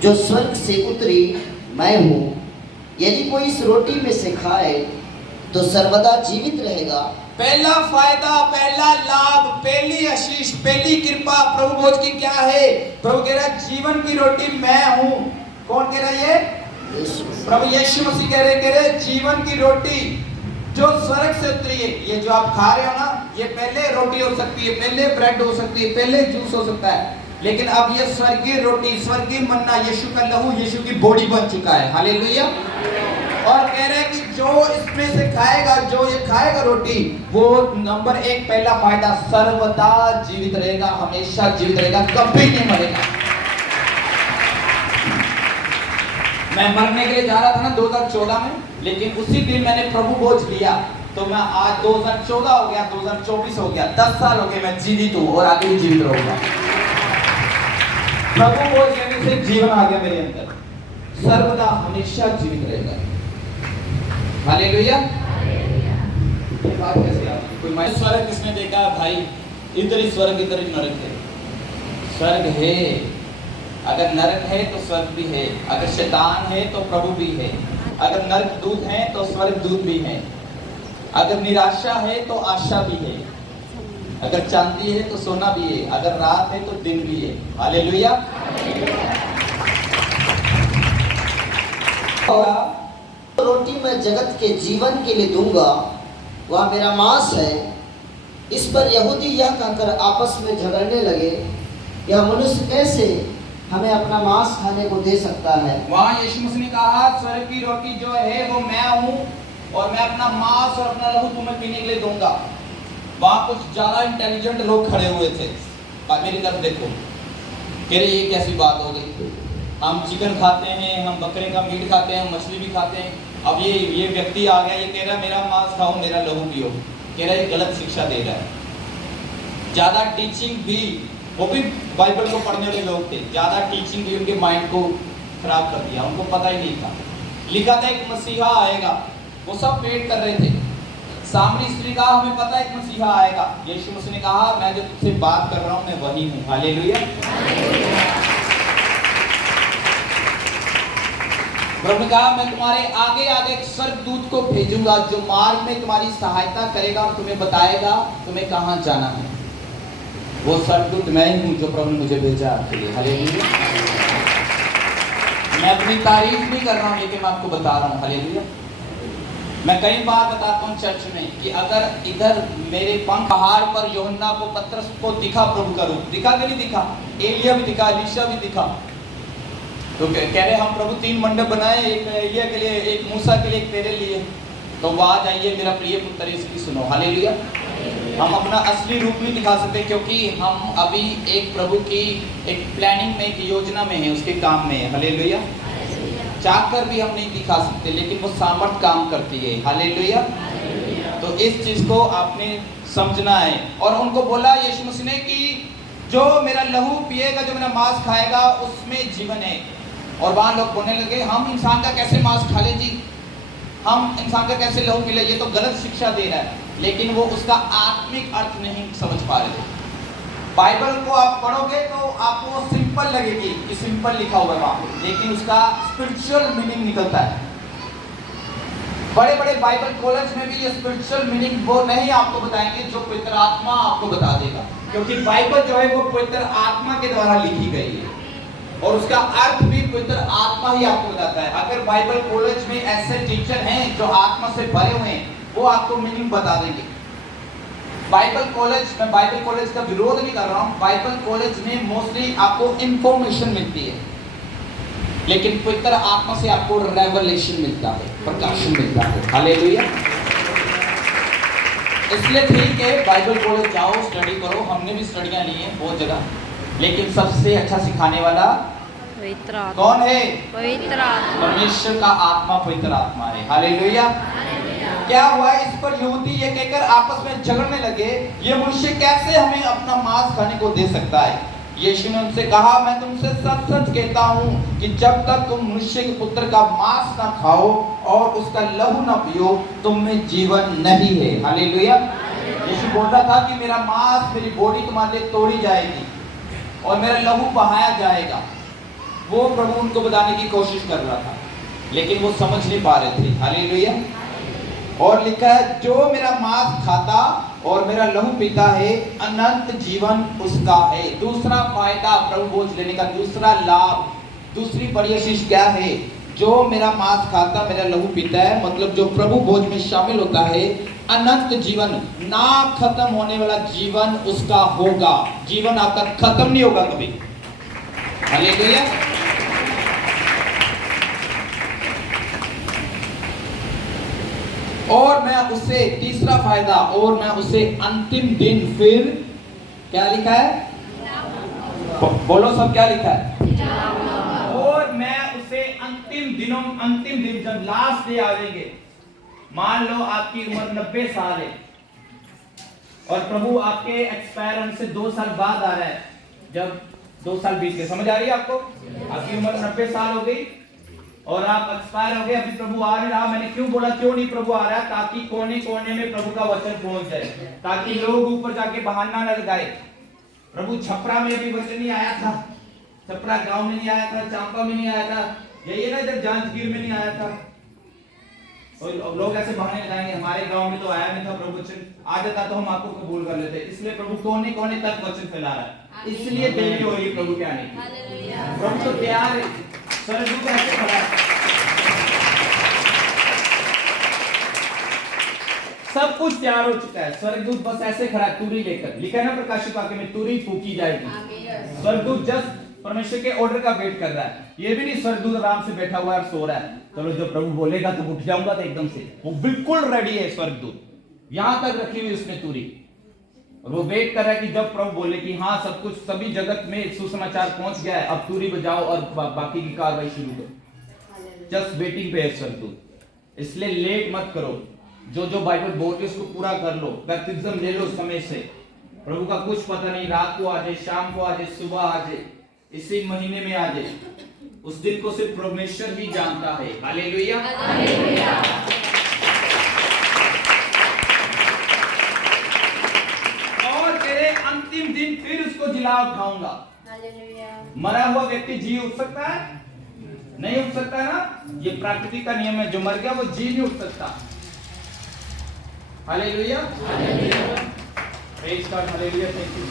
जो स्वर्ग से उतरी मैं हूँ। यदि कोई इस रोटी में से खाए तो सर्वदा जीवित रहेगा। पहला फायदा, पहला लाभ, पहली आशीष, पहली कृपा प्रभु भोज की क्या है? प्रभु कह रहा है जीवन की रोटी मैं हूँ। कौन कह रहा है ये? प्रभु यीशु मसीह कह रहे जीवन की रोटी जो स्वर्ग से उतरी है। ये जो आप खा रहे हो ना, ये पहले रोटी हो सकती है, पहले ब्रेड हो सकती है, पहले जूस हो सकता है, लेकिन अब ये स्वर्गीय रोटी, स्वर्गीय मन्ना, यीशु का लहू, यीशु की बॉडी बन चुका है। हालेलुया। और कह रहे हैं कि जो इसमें से खाएगा, जो ये खाएगा रोटी, वो नंबर 1 पहला फायदा, सर्वदा जीवित रहेगा, हमेशा जीवित रहेगा, कभी नहीं मरेगा। मैं मरने के लिए जा रहा था ना 2014 में, लेकिन उसी दिन मैंने प्रभु भोज लिया, तो मैं आज 2014 हो गया, 2024 हो गया, 10 साल हो गए, मैं जीवित हूँ और आगे भी जीवित रहूंगा। प्रभु भोज लेने से जीवन आ गया मेरे अंदर, सर्वदा हमेशा जीवित रहेगा। हालेलुया। बात कैसे आपकी कोई मैं स्वर्ग किसने देखा है भाई? इधर ही स्वर्ग, इधर ही नरक है। स्वर्ग है, अगर नरक है तो स्वर्ग भी है, अगर शैतान है तो प्रभु भी है, अगर नरक दूत है तो स्वर्ग दूत भी है, अगर निराशा है तो आशा भी है, अगर चांदी है तो सोना भी है, अगर रात है तो दिन भी है। हालेलुया। रोटी मैं जगत के जीवन के लिए दूंगा, वह मेरा मांस है। इस पर यहूदी यह कहकर आपस में झगड़ने लगे, यह मनुष्य कैसे हमें अपना मांस खाने को दे सकता है? वहाँ यीशु मसीह ने कहा स्वर्ग की रोटी जो है वो मैं हूँ, और मैं अपना मांस और अपना लहू तुम्हें पीने के लिए दूंगा। वहाँ कुछ ज्यादा इंटेलिजेंट लोग खड़े हुए थे, मेरी तरफ देखो, कह रहे ये कैसी बात हो गई? हम चिकन खाते हैं, हम बकरे का मीट खाते हैं, मछली भी खाते हैं, अब ये व्यक्ति आ गया, ये कह रहा है मेरा मांस खाओ, मेरा लहू पियो। कह रहा है ये गलत शिक्षा दे रहा है। ज्यादा टीचिंग भी, वो भी बाइबल को पढ़ने वाले लोग थे, ज्यादा टीचिंग भी उनके माइंड को खराब कर दिया, उनको पता ही नहीं था। लिखा था एक मसीहा आएगा, वो सब वेट कर रहे थे। सामरी स्त्री कहा हमें पता है एक मसीहा आएगा। यीशु मसीह ने कहा मैं जो तुझसे बात कर रहा हूँ मैं वही हूँ। हालेलुया। प्रभु ने कहा मैं तुम्हारे आगे आगे एक स्वर्गदूत को भेजूंगा जो मार्ग में तुम्हारी सहायता करेगा और तुम्हें बताएगा तुम्हें कहाँ जाना है। वो स्वर्गदूत मैं ही हूँ जो प्रभु ने मुझे भेजा आपके लिए। हालेलुया। मैं अपनी तारीफ नहीं कर रहा हूँ, लेकिन मैं आपको बता रहा हूँ। हालेलुया। मैं कई बार बताता हूँ चर्च में कि अगर इधर मेरे पंख पहाड़ पर यूहन्ना को, पतरस को दिखा प्रभु का रूप, दिखा कि नहीं दिखा? एलिया भी दिखा, एलीशा भी दिखा। तो कह रहे हम प्रभु 3 मंडप बनाए, एक एलिया के लिए, एक मूसा के लिए, एक तेरे लिए। तो वहाँ जाइए मेरा प्रिय पुत्र इसकी सुनो। हालेलुया। हम अपना असली रूप नहीं दिखा सकते क्योंकि हम अभी एक प्रभु की एक प्लानिंग में, एक योजना में है, उसके काम में है। हालेलुया। चाहकर भी हम नहीं दिखा सकते, लेकिन वो सामर्थ काम करती है। हालेलुया। तो इस चीज को आपने समझना है। और उनको बोला यीशु मसीह ने कि जो मेरा लहू पिएगा, जो मेरा मांस खाएगा, उसमें जीवन है। और वहां लोग बोलने लगे हम इंसान का कैसे मांस खा ले जी, हम इंसान का कैसे लहू पी ले, ये तो गलत शिक्षा दे रहा है। लेकिन वो उसका आत्मिक अर्थ नहीं समझ पा रहे थे। बाइबल को आप पढ़ोगे तो आपको सिंपल लगेगी कि सिंपल लिखा हुआ है वहां, लेकिन उसका स्पिरिचुअल मीनिंग निकलता है। बड़े बड़े बाइबल कॉलेज में भी ये स्पिरिचुअल मीनिंग वो नहीं आपको बताएंगे जो पवित्र आत्मा आपको बता देगा, क्योंकि बाइबल जो है वो पवित्र आत्मा के द्वारा लिखी गई है और उसका अर्थ भी पवित्र आत्मा ही आपको बताता है। अगर बाइबल कॉलेज में ऐसे टीचर हैं जो आत्मा से भरे हुए हैं, वो आपको मीनिंग बता देंगे। बाइबल कॉलेज, मैं बाइबल कॉलेज का विरोध नहीं कर रहा हूँ, बाइबल कॉलेज में मोस्टली आपको इंफॉर्मेशन मिलती है, लेकिन पवित्र आत्मा से आपको रेवलेशन मिलता है, प्रकाशन मिलता है। हालेलुया। इसलिए ठीक है बाइबल कॉलेज जाओ, स्टडी करो, हमने भी स्टडियां ली है बहुत जगह, लेकिन सबसे अच्छा सिखाने वाला पवित्र आत्मा कौन है? पवित्र आत्मा। परमेश्वर का आत्मा पवित्र आत्मा है। हालेलुया। क्या हुआ इस पर यहूदी ये कहकर आपस में झगड़ने लगे, ये मनुष्य कैसे हमें अपना मांस खाने को दे सकता है? यीशु ने उनसे कहा मैं तुमसे सच सच कहता हूँ कि जब तक तुम मनुष्य के पुत्र का मांस ना खाओ और उसका लहू ना पियो, तुम में जीवन नहीं है। हालेलुया। यीशु बोल रहा था कि मेरा मांस, मेरी बॉडी तुम्हारे लिए तोड़ी जाएगी और मेरा लहू बहाया जाएगा। वो प्रभु उनको बताने की कोशिश कर रहा था, लेकिन वो समझ नहीं पा रहे थे। हालेलुया। और लिखा है, जो मेरा मांस खाता और मेरा लहू पीता है, अनंत जीवन उसका है। दूसरा फायदा प्रभु भोज लेने का, दूसरा लाभ, दूसरी बड़ी चीज क्या है? जो मेरा मांस खाता, मेरा लहू पीता है, मतलब जो प्रभु भोज में शामिल होता है, अनंत जीवन, ना खत्म होने वाला जीवन उसका होगा। जीवन आपका खत्म नहीं होगा कभी। हालेलुया। और मैं उसे, तीसरा फायदा, और मैं उसे अंतिम दिन फिर, क्या लिखा है? बोलो सब, क्या लिखा है? और मैं उसे अंतिम दिन जब लास्ट डे आएंगे, मान लो आपकी उम्र 90 साल है और प्रभु आपके एक्सपायर होने से 2 साल बाद आ रहा है, जब 2 साल बीत गए, समझ आ रही है आपको? आपकी उम्र 90 साल हो गई और आप एक्सपायर हो गए, अभी प्रभु आ नहीं रहा। मैंने क्यों बोला क्यों नहीं प्रभु आ रहा? ताकि कोने कोने में प्रभु का वचन पहुंच जाए, ताकि लोग ऊपर जाके बहाना न लगाए। प्रभु छपरा में भी वचन नहीं आया था, छपरा गांव में नहीं आया था, चांपा में नहीं आया था, यही है ना, इधर जांजगीर में नहीं आया था। और लोग ऐसे बहाने लगाएंगे, हमारे गांव में तो आया नहीं था प्रभु वचन, आ जाता तो हम आपको कबूल कर लेते। इसलिए प्रभु कोने कोने तक वचन फैला रहा है, इसलिए देरी हो रही प्रभु के आने की। प्रभु तो तैयार है, स्वर्गदूत ऐसे खड़ा है, सब कुछ तैयार हो चुका है। स्वर्गदूत बस ऐसे खड़ा है, तुरी लेकर। लिखा है ना प्रकाशित वाक्य में, तुरी फूकी जाएगी। स्वर्गदूत जस्ट परमेश्वर के ऑर्डर का वेट कर रहा है। ये भी नहीं स्वर्गदूत आराम से बैठा हुआ है और सो रहा है, चलो जब प्रभु बोलेगा तो उठ जाऊंगा, तो एकदम से वो बिल्कुल रेडी है स्वर्गदूत, यहां तक रखी हुई उसने तुरी, और वो वेट कर रहा है कि जब प्रभु बोले कि हाँ सब कुछ, सभी जगत में सुसमाचार पहुंच गया है, अब तुरी बजाओ और बाकी की कार्रवाई शुरू करो। जस्ट वेटिंग पे है स्वर्गदूत, इसलिए लेट मत करो। जो जो बाइबल बोल के उसको पूरा कर लो, बैप्टिज्म ले लो समय से। प्रभु का कुछ पता नहीं, रात को आ जाए, शाम को आ जाए, सुबह आ जाए, इसी महीने में आ जाए, उस दिन को सिर्फ परमेश्वर ही जानता है। हालेलुया। और तेरे अंतिम दिन फिर उसको जिला उठाऊंगा। मरा हुआ व्यक्ति जी उठ सकता है? नहीं उठ सकता है ना, ये प्रकृति का नियम है, जो मर गया वो जी नहीं उठ सकता। Hallelujah. Praise God, hallelujah, thank you.